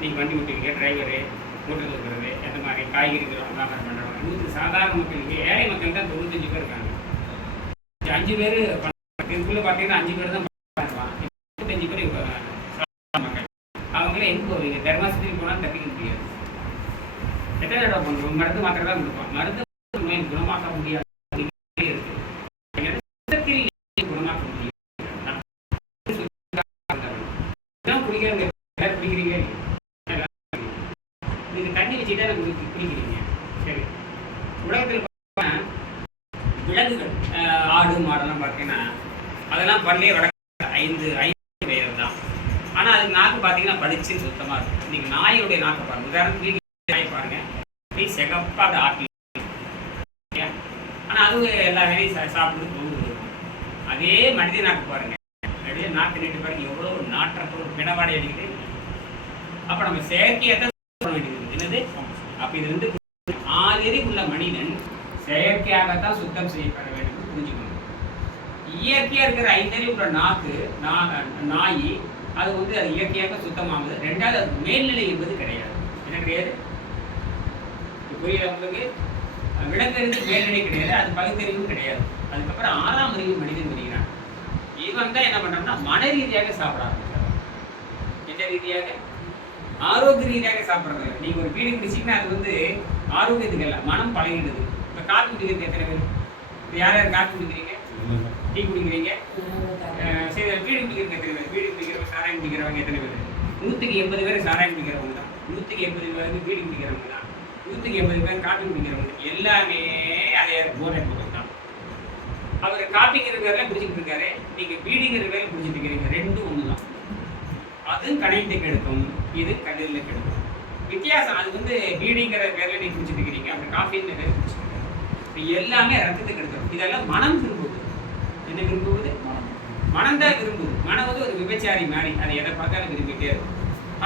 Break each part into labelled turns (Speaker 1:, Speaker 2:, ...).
Speaker 1: நீங்கள் வண்டி ஓட்டுவீங்க driver hotel இருக்கிறது எந்த மாதிரி காய்கறிகள் வியாபாரம் பண்ணுறவங்க நூற்று சாதாரண மக்களுக்கு ஏழை மக்கள் தான் தொண்ணூத்தஞ்சு பேர் இருக்காங்க. அஞ்சு பேர் இதுக்குள்ளே பார்த்தீங்கன்னா அஞ்சு பேர் தான் பண்ணுவான் தொண்ணூத்தஞ்சு பேர் சாதாரண மக்கள். அவங்களே எங்கே போவீங்க? தர்மாசத்துக்கு போனால் தப்பிக்க முடியாது. எத்தனை தடவை பண்ணுறோம் மருந்து மாத்திரை தான் கொடுப்போம். மருந்து நோயை குணமாக்க முடியாது. குணமாக்க முடியாது. நான் குடிக்கிறவங்க எல்லாரும் குடிக்கிறீங்க நீங்க தண்ணி சரி. உலகத்தில் விலங்குகள் ஆஹ், ஆடு மாடெல்லாம் பார்த்தீங்கன்னா அதெல்லாம் பல்லே வட ஐந்து ஐந்து பேர் தான். ஆனால் அதுக்கு நாக்கு பார்த்தீங்கன்னா படிச்சு சுத்தமாக இருக்கும். நீங்கள் நாயோடைய நாக்கை பாருங்க. உதாரணத்துக்கு வீட்டில் நாய் பாருங்க. அப்படியே சிகப்பாக அதை ஆட்டி ஆனால் அது எல்லா வேலையும் சாப்பிட்டு போகுது அதே மனித நாக்கு பாருங்க. அப்படியே நாக்கு நீட்டு பாருங்க. எவ்வளோ நாற்றத்தோடு பிணவாடை அடிக்குது. அப்போ நம்ம செயற்கையாக என்னது? அப்ப இது வந்து ஆதிரி உள்ள மனிதன் செயற்கையாகத்தான் சுத்தம் செய்யப்பட வேண்டும் புரிஞ்சுக்கணும். இயற்கையா இருக்கிற ஐந்தறி உள்ள நாக்கு நாய் அது வந்து அது இயற்கையாக சுத்தமாகுது. ரெண்டாவது அது மேல்நிலை என்பது கிடையாது. என்ன கிடையாது? புரியல உங்களுக்கு? விளக்கறிந்து மேல்நிலை கிடையாது அது பகுத்தறிவும் கிடையாது. அதுக்கப்புறம் ஆறாம் அறிவு மனிதன் வருகிறான் இவன் தான் என்ன பண்றான்னா மன ரீதியாக சாப்பிட ஆரம்பிச்சான் என்ன ரீதியாக? ஆரோக்கிய ரீதியாக சாப்பிட்றது. இல்லை நீங்க ஒரு பீடி குடிச்சீங்கன்னா அது வந்து ஆரோக்கியத்துக்கு இல்லை மனம் பழகிடுது. இப்போ காப்பி குடிக்கிறது எத்தனை பேர்? இப்போ யார் யார் காப்பி குடிக்கிறீங்க? டீ குடிக்கிறீங்க? சரி பீடி குடிக்கிறவங்க எத்தனை பேர்? பீடி குடிக்கிறவங்க சாராயம் குடிக்கிறவங்க எத்தனை பேர்? நூற்றுக்கு எண்பது பேர் சாராயம் குடிக்கிறவங்க தான். நூற்றுக்கு எண்பது பேர் பீடி குடிக்கிறவங்க தான். நூற்றுக்கு எண்பது பேர் காப்பி குடிக்கிறவங்க எல்லாமே அதே போதை பொருள் தான். அவர் காப்பிங்கிற பேர்ல குடிச்சிட்டு இருக்காரு. நீங்க பீடிங்கிற பேர்ல குடிச்சிட்டு இருக்கிறீங்க ரெண்டும் ஒன்று தான் அதுவும் கடையிட்டு கெடுக்கும். இது கடையில் கெடுக்கும் வித்தியாசம் அது வந்து பீடிங்கிற பேரில் நீங்கள் குடிச்சிட்டு இருக்கிறீங்க அப்புறம் காஃபின்னு பேர் குடிச்சிட்டு இப்போ எல்லாமே ரத்தத்தை கெடுக்கும். இதெல்லாம் மனம் விரும்புவது. என்ன விரும்புவது? மனம். தான் விரும்புவது மனம் வந்து ஒரு விபச்சாரி மாதிரி. அதை எதை பார்த்தாலும் விரும்பிட்டே இருக்கும்.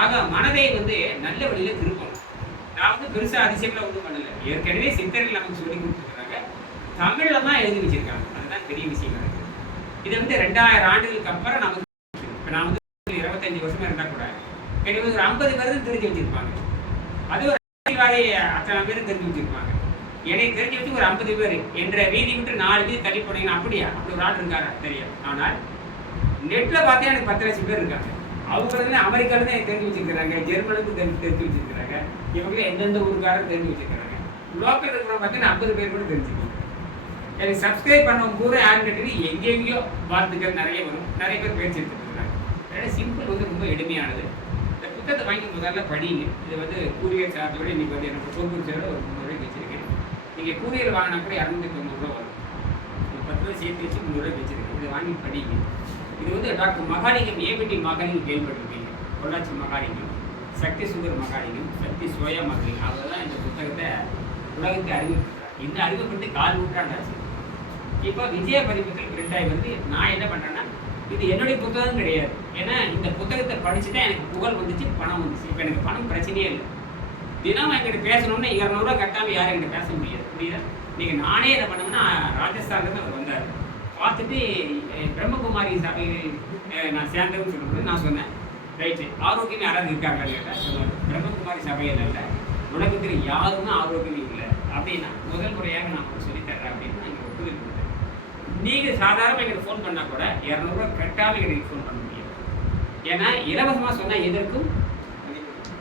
Speaker 1: ஆக மனதை வந்து நல்ல வழியில திருப்பணும். நான் வந்து பெருசாக அதிசயம்லாம் ஒன்றும் பண்ணல. ஏற்கனவே சித்தர்கள் நமக்கு சொல்லி கொடுத்துருக்காங்க தமிழில் தான் எழுதி வச்சிருக்காங்க. அதுதான் பெரிய விஷயம் இருக்குது இது வந்து ரெண்டாயிரம் ஆண்டுகளுக்கு அப்புறம் நமக்கு இப்போ நான் வந்து இருபத்தஞ்சி வருஷமா இருந்தால் கூட எனக்கு ஒரு ஐம்பது பேர் தெரிஞ்சு வச்சிருப்பாங்க. அது ஒரு வரை அத்தனை பேர் தெரிஞ்சு வச்சிருப்பாங்க. எனக்கு தெரிஞ்சு வச்சு ஒரு ஐம்பது பேர். என்ற வீதி விட்டு நாலு வீதி தள்ளி போனீங்கன்னா அப்படியா? அப்படி ஒரு ஆள் இருக்காரா? தெரியும் ஆனால் நெட்ல பார்த்தா எனக்கு பத்து லட்சம் பேர் இருக்காங்க. அவங்க வந்து அமெரிக்கால தான் எனக்கு தெரிஞ்சு வச்சிருக்கிறாங்க. ஜெர்மனுக்கு தெரிஞ்சு தெரிஞ்சு வச்சிருக்கிறாங்க. இவங்க எந்தெந்த ஊருக்காரும் தெரிஞ்சு வச்சிருக்கிறாங்க. லோக்கல் இருக்கிறவங்க பார்த்தீங்கன்னா ஐம்பது பேர் கூட தெரிஞ்சுக்கோங்க எனக்கு சப்ஸ்கிரைப் பண்ணவங்க பூரா யாருன்னு கேட்டீங்கன்னா எங்கெங்கேயோ வார்த்தைகள் நிறைய வரும். நிறைய பேர் பேச்சு எடுத்துட்டு இருக்காங்க. சிம்பிள் வந்து ரொம்ப எளிமையானது. புத்தகத்தை வாங்கி முதல்ல படிங்க. இது வந்து கூரியர் சார்ஜோட இன்னைக்கு வந்து எனக்கு பொருள் சேரோட ஒரு முந்நூறுவாய்க்கு வச்சிருக்கேன். நீங்கள் கூரியர் வாங்கினா கூட இரநூத்தி தொண்ணூறுரூவா வரும். ஒரு பத்து ரூபா சேர்த்து வச்சு முந்நூறுவாய்க்கு வச்சிருக்கேன். இதை வாங்கி படிங்க. இது வந்து டாக்டர் மகாலிங்கம் ஏபிடி மகாலிங்கம் கேள்விப்பட்டிருக்கீங்க பொள்ளாச்சி மகாலிங்கம் சக்தி சுகர் மகாலிங்கம் சக்தி சோயா மகாலிங்கம். அவர் தான் இந்த புத்தகத்தை உலகத்தை அறிமுகப்படுத்துறார் இந்த அறிமுகப்படுத்தி கால் நூற்றாண்டாச்சு இப்போ விஜய பதிப்பத்தில் பிரிண்ட் ஆகி வந்து நான் என்ன பண்ணுறேன்னா இது என்னுடைய புத்தகம் கிடையாது. ஏன்னா இந்த புத்தகத்தை படிச்சு தான் எனக்கு புகழ் வந்துச்சு பணம் வந்துச்சு. இப்போ எனக்கு பணம் பிரச்சனையே இல்லை. தினம் என்கிட்ட பேசணும்னா இரநூறுவா கட்டாமல் யாரும் என்கிட்ட பேச முடியாது. புரியுதா? நீங்கள் நானே என்ன பண்ணோம்னா ராஜஸ்தான்லேருந்து அவர் வந்தார். பார்த்துட்டு பிரம்மகுமாரி சபையில் நான் சேர்ந்தேன்னு சொல்லும்போது நான் சொன்னேன். ரைட்டு ஆரோக்கியம் யாராவது இருக்காங்கன்னு கேட்டால் சொன்னார் பிரம்மகுமாரி சபையில் இல்லை. உலகத்தில் யாருமே ஆரோக்கியம் இல்லை. அப்படின்னா முதல் முறையாக நான் உங்களுக்கு தர்றேன் அப்படின்னு நான் இங்கே ஒப்புதல் நீங்கள் சாதாரணமாக எங்களுக்கு ஃபோன் பண்ணால் கூட இரநூறுவா கரெக்டாக எங்களுக்கு ஃபோன் பண்ண முடியாது. ஏன்னா இலவசமாக சொன்னால் எதற்கும்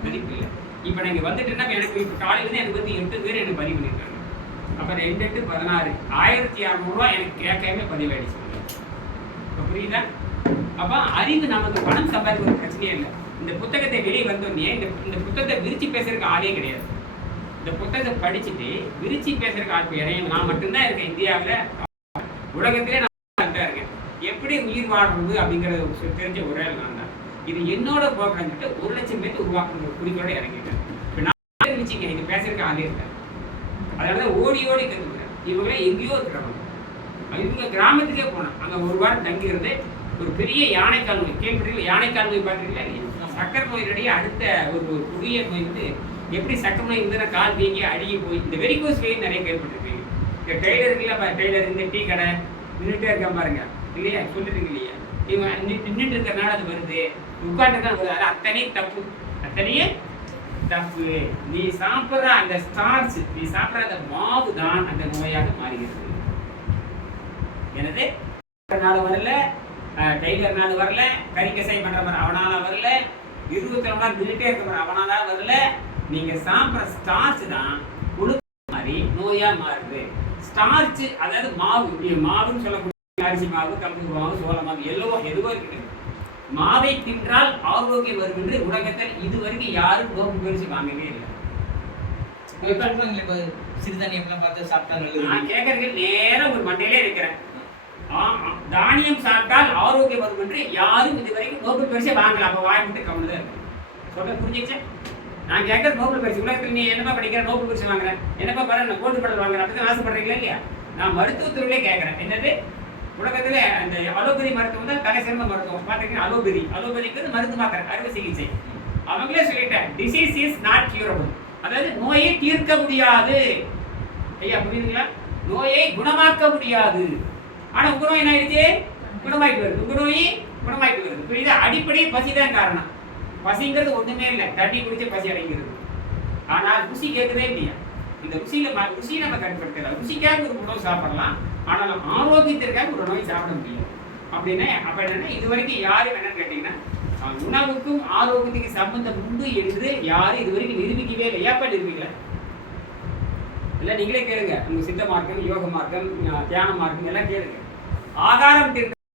Speaker 1: மதிப்பு இல்லை. இப்போ நீங்கள் வந்துட்டுன்னா எனக்கு இப்போ காலையிலேருந்து எனக்கு வந்து எட்டு பேர் எனக்கு பதிவு பண்ணியிருக்காங்க அப்போ ரெண்டு எட்டு பதினாறு ஆயிரத்தி அறநூறுவா எனக்கு கேட்கவே பதிவாயிடுச்சு. இப்போ புரியுதா? அப்போ அறிவு நமக்கு பணம் சம்பாதிக்க பிரச்சனையே இல்லை. இந்த புத்தகத்தை வெளியே வந்தோடனே இந்த இந்த புத்தகத்தை விரிச்சு பேசுறதுக்கு ஆளே கிடையாது. இந்த புத்தகத்தை படிச்சுட்டு விரிச்சு பேசுறதுக்கு ஆள் கிடையாது. நான் மட்டும்தான் இருக்கேன் இந்தியாவில். உலகத்திலே நான் தான் இருக்கேன். எப்படி உயிர் வாழ்றது அப்படிங்கிறத தெரிஞ்ச ஒரே நான் தான். இது என்னோட ப்ரோக்ராம் ஒரு லட்சம் பேர் உருவாக்குற குறிக்கோட இறங்கிட்டேன். இப்போ நான் இருந்துச்சுங்க இது பேசுறதுக்கு ஆளே இருக்கேன் அதனால ஓடி ஓடி கற்றுக்கிறேன் இவங்க எங்கேயோ இருக்கிறவங்க. இவங்க கிராமத்துக்கே போனோம் அங்கே ஒரு வாரம் தங்கிறது ஒரு பெரிய யானைக்கால் நோய் கேள்விப்பட்டீங்க யானைக்கால் நோய் பார்த்துருக்கீங்களா? சக்கரை நோயினுடைய அடுத்த ஒரு ஒரு புதிய நோய் வந்து எப்படி சக்கர நோய் இருந்தால் கால் வீங்கி அழுகி போய் இந்த வெரிகோஸ் வெயின் நிறைய கேள்விப்பட்டிருப்பீங்க இந்த டெய்லருக்குலாம் டெய்லர் இந்த டீ கடை நின்றுட்டே இருக்க பாருங்க. இல்லையா? சொல்லிட்டு இல்லையா? இவன் நின்றுட்டு இருக்கிறனால அது வருது. உட்காந்து தான் வருது. அது அத்தனையும் தப்பு. அத்தனையே தப்பு. நீ சாப்பிடுற அந்த ஸ்டார்ச் நீ சாப்பிடுற அந்த மாவு தான் அந்த நோயாக மாறுகிறது. எனது நாள் வரல. அஹ், டெய்லர் நாள் வரல. கறி கசாயம் பண்ற மாதிரி அவனால வரல. இருபத்தி நாலு நாள் நின்றுட்டே இருக்கிற மாதிரி அவனால வரல. நீங்க சாப்பிடுற ஸ்டார்ச் தான் கொழுப்பு மாதிரி நோயா மாறுது. ஸ்டார்ச் அதாவது மாவு மாவுன்னு சொல்லக்கூடிய அரிசி மாவு கம்பு மாவு சோள மாவு எல்லோ எதுவோ இருக்குது. மாவை தின்றால் ஆரோக்கியம் வரும் என்று உலகத்தில் இதுவரைக்கும் யாரும் நோக்கு பரிசு வாங்கவே இல்லை.
Speaker 2: சிறுதானியம்லாம் பார்த்து சாப்பிட்டா
Speaker 1: நான் கேட்கறதுக்கு நேரம் ஒரு மண்டையிலே இருக்கிறேன். தானியம் சாப்பிட்டால் ஆரோக்கியம் வரும் என்று யாரும் இதுவரைக்கும் நோபல் பரிசை வாங்கல. அப்ப வாய் மட்டும் கவனிதான் இருக்கு சொல்ல புரிஞ்சுச்சா நான் கேட்கறது நோபல் பரிசு. உலகத்தில் நீ என்னப்பா படிக்கிற? நோபல் பரிசு வாங்குறேன் என்னப்பா படம் நான் கோல்டு மெடல் வாங்குறேன் அப்படி ஆசைப்படுறீங்களா இல்லையா? நான் மருத்துவத்துறையிலே கேட்குறேன். என்னது? உலகத்தில் அந்த அலோபதி மருத்துவம் தான் தலை சிறந்த மருத்துவம். பாத்தீங்கன்னா அலோபதி. அலோபதிக்கு மருந்து மாத்திரை அறுவை சிகிச்சை. அவங்களே சொல்லிட்டேன் டிசீஸ் இஸ் நாட் கியூரபிள் அதாவது நோயை தீர்க்க முடியாது. ஐயா புரியுதுங்களா? நோயை குணமாக்க முடியாது. ஆனால் உங்க நோய் என்ன ஆயிடுச்சு குணமாயிட்டு வருது. உங்க நோய் குணமாயிட்டு வருது. இது அடிப்படை பசி தான் காரணம். பசிங்கிறது ஒண்ணுமே இல்லை. தண்ணி குடிச்சு பசி அடைங்கிறது ஆனால் ருசி கேட்கவே இல்லையா? இந்த ருசியில ருசியை நம்ம கட்டுப்படுத்தலாம். ருசிக்காக ஒரு உணவு சாப்பிடலாம். ஆனால் ஆரோக்கியத்திற்காக ஒரு உணவை சாப்பிட முடியும் அப்படின்னா அப்ப என்னன்னா இது வரைக்கும் யாரும் என்னன்னு கேட்டீங்கன்னா உணவுக்கும் ஆரோக்கியத்துக்கு சம்பந்தம் உண்டு என்று யாரும் இது வரைக்கும் நிரூபிக்கவே இல்லை. ஏப்பா நிரூபிக்கல? இல்லை நீங்களே கேளுங்க. உங்க சித்த மார்க்கம் யோக மார்க்கம் அஹ், தியான மார்க்கம் எல்லாம் கேளுங்க. ஆகாரம் தின்ற